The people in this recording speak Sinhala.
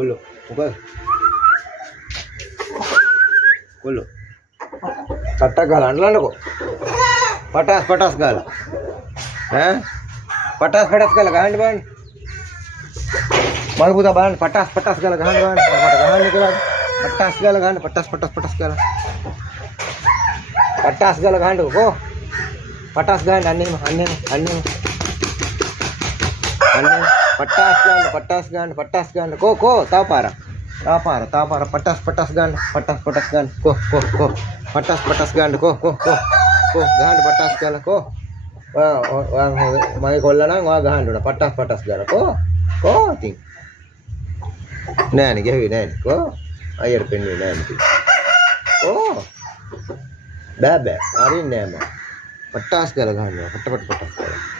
කොල්ලෝ මොකද කොල්ලෝ කට්ටක් ගහලා අඬලන්නකෝ පටස් ගාලා ඈ පටස් ගාලා ගහන්න බෑනේ මල් පුතා බලන්න පටස් ගාලා ගහන්න බෑනේ මට ගහන්න කියලා පටස් ගාලා ගහන්න පටස් ගාලා පටස් ගාලා ගහන්නකෝ පටස් ගහන්න අන්නේම පටස් ගන්න කෝ තව පාරක් පටස් ගන්න කෝ පටස් ගන්න කෝ ගහන්න පටස් ගාලා කෝ මගේ කොල්ලා නම් ඔයා ගහන්න ඕන පටස් ගාලා කෝ ඉතින් නෑනේ ගෙවි නෑනේ කෝ අයියට පෙන්නේ නෑනේ ඉතින් කෝ බෑ හරින්නේ නෑ මම පටස් ගාලා ගහන්න පටස් ගාලා